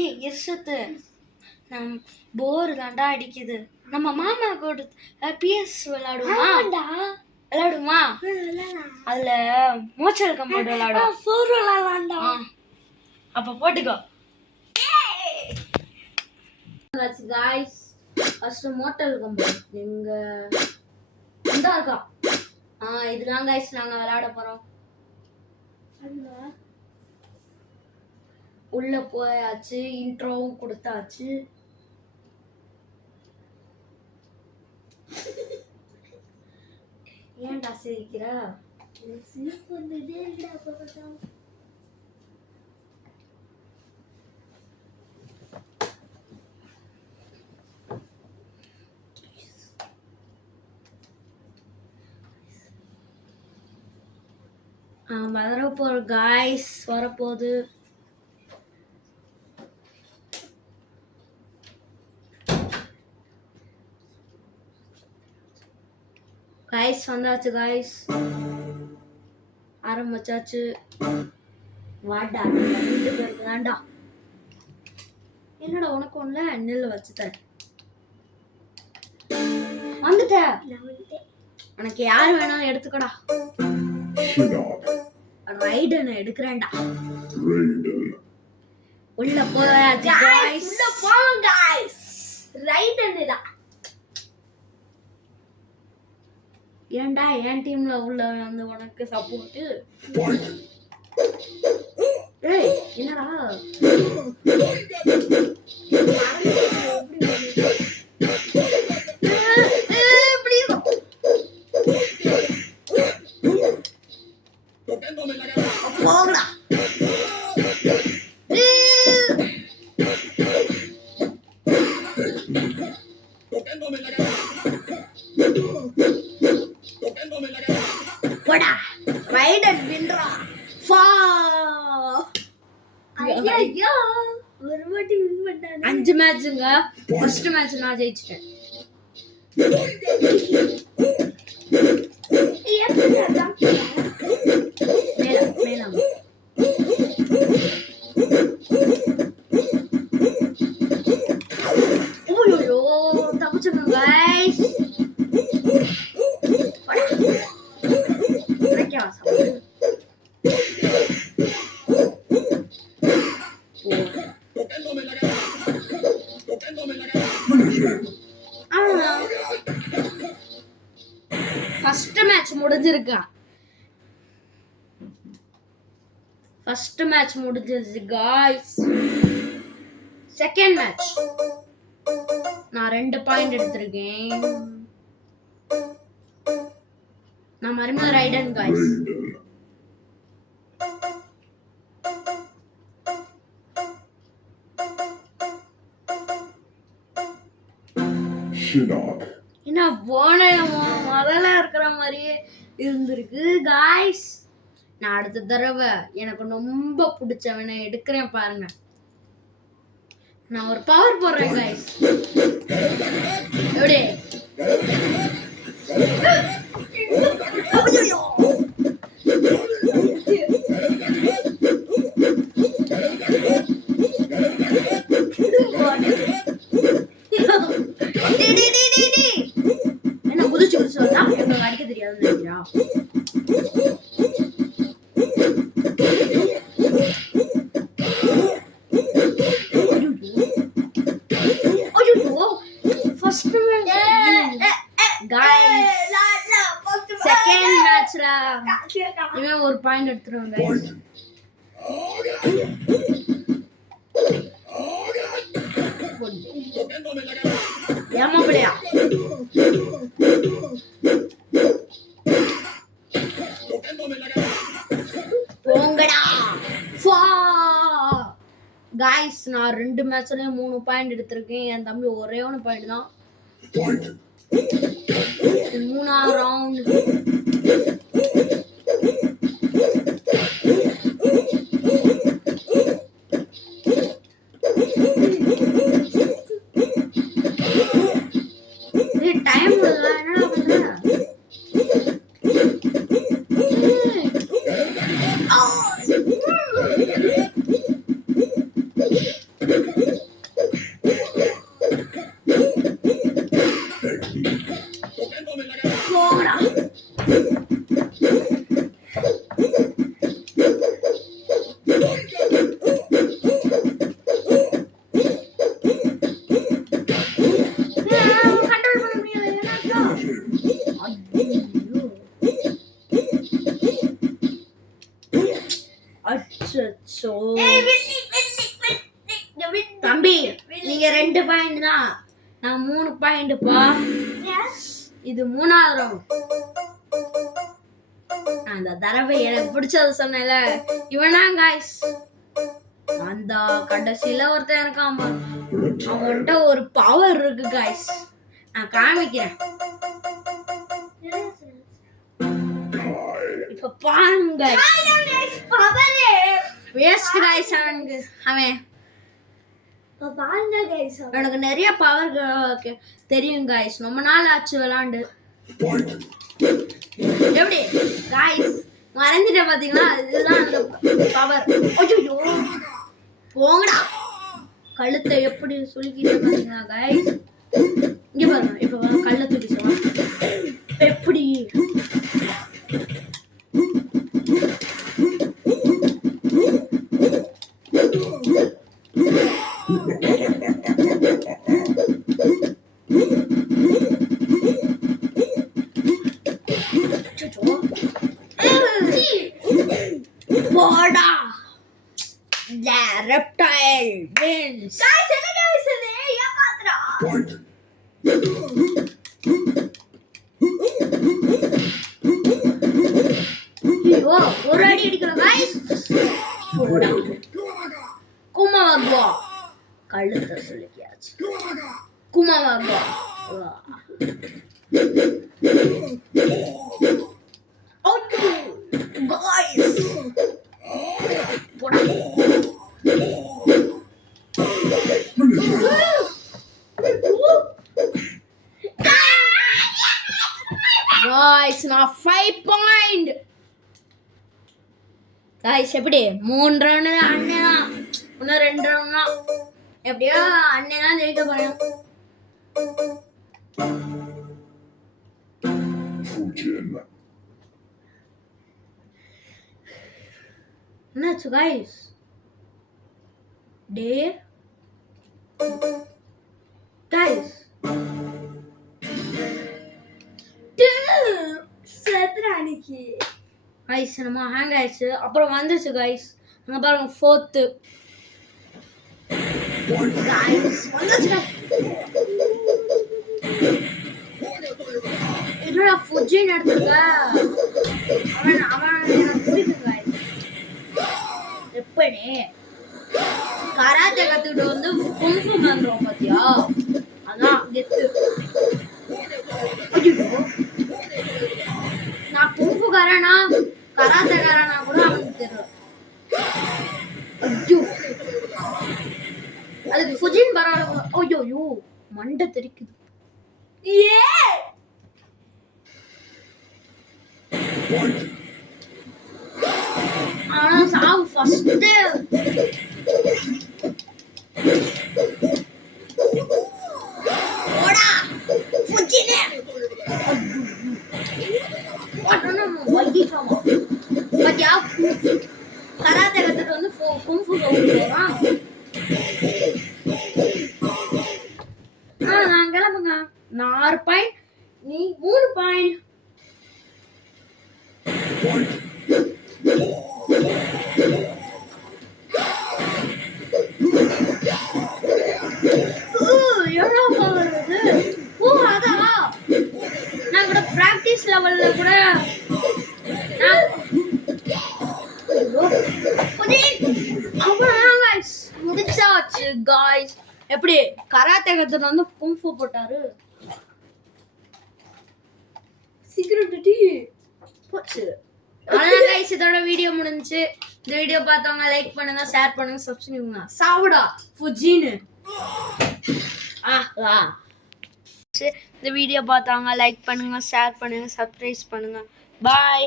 ஏய் இருஷத்து நம் போர் தாண்டா அடிக்குது. நம்ம மாமா கூட பிஎஸ் விளையாடுமா? விளையாடுமா? அதுல மோச்சல் கம்போர்டு விளையாடும். அப்ப போட்டுக்கோ. காய்ஸ் ஃபர்ஸ்ட் மோட்டல் கம்போர்டு எங்க இந்த இருக்கா. இதுதான் காய்ஸ் நாங்க விளையாட போறோம். உள்ள போயாச்சு, இன்ட்ரோவும் கொடுத்தாச்சு. ஏன்டா சிரிக்கிற? வரப்போற காய்ஸ் வரப்போகுது. காய்ஸ் வந்தாச்சு. காய்ஸ் ஆரம்பிச்சாச்சு. வாடா 2 பேருக்கு தான்டா. என்னடா உனக்கு ஒண்ணுல நெல் வச்சுட்டேன். வந்துட்ட. உனக்கு யார் வேணாலும் எடுத்துக்கடா. ரைடனை எடுக்கிறேன்டா. உள்ள போயாச்சு गाइस. உள்ள போங்க गाइस. ரைடன்டா. ஏன்டா என் டீம்ல உள்ள வந்து உனக்கு சப்போர்ட்? ஏய் என்னடா? போங்கடா. போடா. ரைடர் வின்ரா. ஃபா. ஐயா ஒரு வாட்டி வின் பண்ணானே. 5 மேட்ச்ங்க. ஃபர்ஸ்ட் மேட்ச் நான் ஜெயிச்சிட்டேன். ஃபர்ஸ்ட் மேட்ச் முடிஞ்சிருக்கு. ஃபர்ஸ்ட் மேட்ச் முடிஞ்சிருச்சு गाइस. செகண்ட் மேட்ச் நான் 2 பாயிண்ட் எடுத்துர்க்கேன். நான் மறுபடியும் ரைடன் गाइस. என்ன போனேமோ முதல்ல இருக்கிற மாதிரியே இருந்திருக்கு गाइस. நான் அடுத்த தடவை எனக்கு ரொம்ப பிடிச்சவனை எடுக்கிறேன் பாருங்க. நான் ஒரு பவர் போடுறேன் गाइस. எப்படி? என்ன குதிச்சு குதிச்சு வந்தா எனக்கு அடிக்க தெரியாதுன்னு நினைக்கிறா? செகண்ட் மேட்ச்ல இவன் ஒரு பாயிண்ட் எடுத்துருவாங்க. ஏமா பிள்ளையா? போங்கடா. गाइस நான் 2 மேட்ச்லயும் 3 பாயிண்ட் எடுத்திருக்கேன். என் தம்பி ஒரே 1 பாயிண்ட் தான். 3ஆம் ரவுண்ட். டைம் என்னடா பண்ற? நீங்க 2 பாயிண்ட் தான், நான் 3 பாயிண்ட்ப்பா. இது 3வது ரவுண்ட். அந்த தடவை எனக்கு பிடிச்சது சொன்னேன்ல, இவனா guys. அந்த கடைசியில ஒருத்தன் இருக்கான், அவன்கிட்ட ஒரு பவர் இருக்கு guys. நான் காமிக்கிறேன். இப்ப பாருங்க பவரே வேஸ்ட் guys. அவன் எனக்கு நிறைய பவர் தெரியும் guys. ரொம்ப நாள் ஆச்சு விளையாண்டு. எப்படி guys மறந்துட்டேன் பாத்தீங்களா? இதுதான் அந்த பவர். ஐயோ போங்கடா, கழுத்தை எப்படி சுலுக்கிட்டே பாத்தீங்களா guys? இங்க பாருங்க, இப்ப பாருங்க கல்ல தூக்கி சொல்லுங்க எப்படி. போடா, the reptile wins. guys என்ன guys இது ஏமாத்துறா. ஐயோ ஒரு அடி அடிக்கணும் guys. குமாவா கழுத்தை சொல்லியாச்சு. குமாவா guys போடா. guys நான் 5 பாயிண்ட் guys. எப்படி 3 ரவுண்ட் அண்ணன், இன்னும் 2 ரவுண்ட் தான். எப்படியோ அண்ணன் தான் ஜெயிக்க போறேன். என்னாச்சு guys? டே guys செத்ரானிக்கு guys நம்ம ஹேங் ஆயிடுச்சு. அப்புறம் வந்துச்சு guys. அங்க பாருங்க 4th guys வந்துச்சு. என்னடா ஃபுஜின் எடுத்துக்க. அவன் எனக்கு பிடிக்கும் guys. எப்படி கராத்தே கத்துக்கிட்டு வந்து குங்ஃபு பண்றோம் பாத்தியா, அதான் கெத்து. நான் குங்ஃபுகாரனா கராத்தேகாரனா கூட அவனுக்கு தெரியல. ஐயோ அதுக்கு ஃபுஜின் பரவாயில்ல. ஐயோ மண்டை தெரிக்குது. ஏ ஆனா சாவு ஃபர்ஸ்ட். ஓடா ஃபுஜினே ஓடனா வைக்கிட்டாமா பாத்தியா. கராத்தே கத்துட்டு வந்து குங்ஃபு கவுறான். நான் கிளம்புங்க. நான் 6 பாயிண்ட், நீ 3 பாயிண்ட். நான் கூட பிராக்டிஸ் லெவல்ல கூட முடிச்சாச்சு guys. எப்படி கராத்தே கத்துட்டு வந்து குங்ஃபு போட்டாரு. சிக்ரெட்டி போச்சு. அவ்வளவுதான் guys, இதோட வீடியோ முடிஞ்சுச்சு. இந்த வீடியோ பார்த்தவங்க லைக் பண்ணுங்க, ஷேர் பண்ணுங்க, சப்ஸ்கிரைப் பண்ணுங்க. சாவுடா ஃபுஜின். இந்த வீடியோ பார்த்தவங்க லைக் பண்ணுங்க, ஷேர் பண்ணுங்க, சப்ஸ்கிரைப் பண்ணுங்க. பாய்.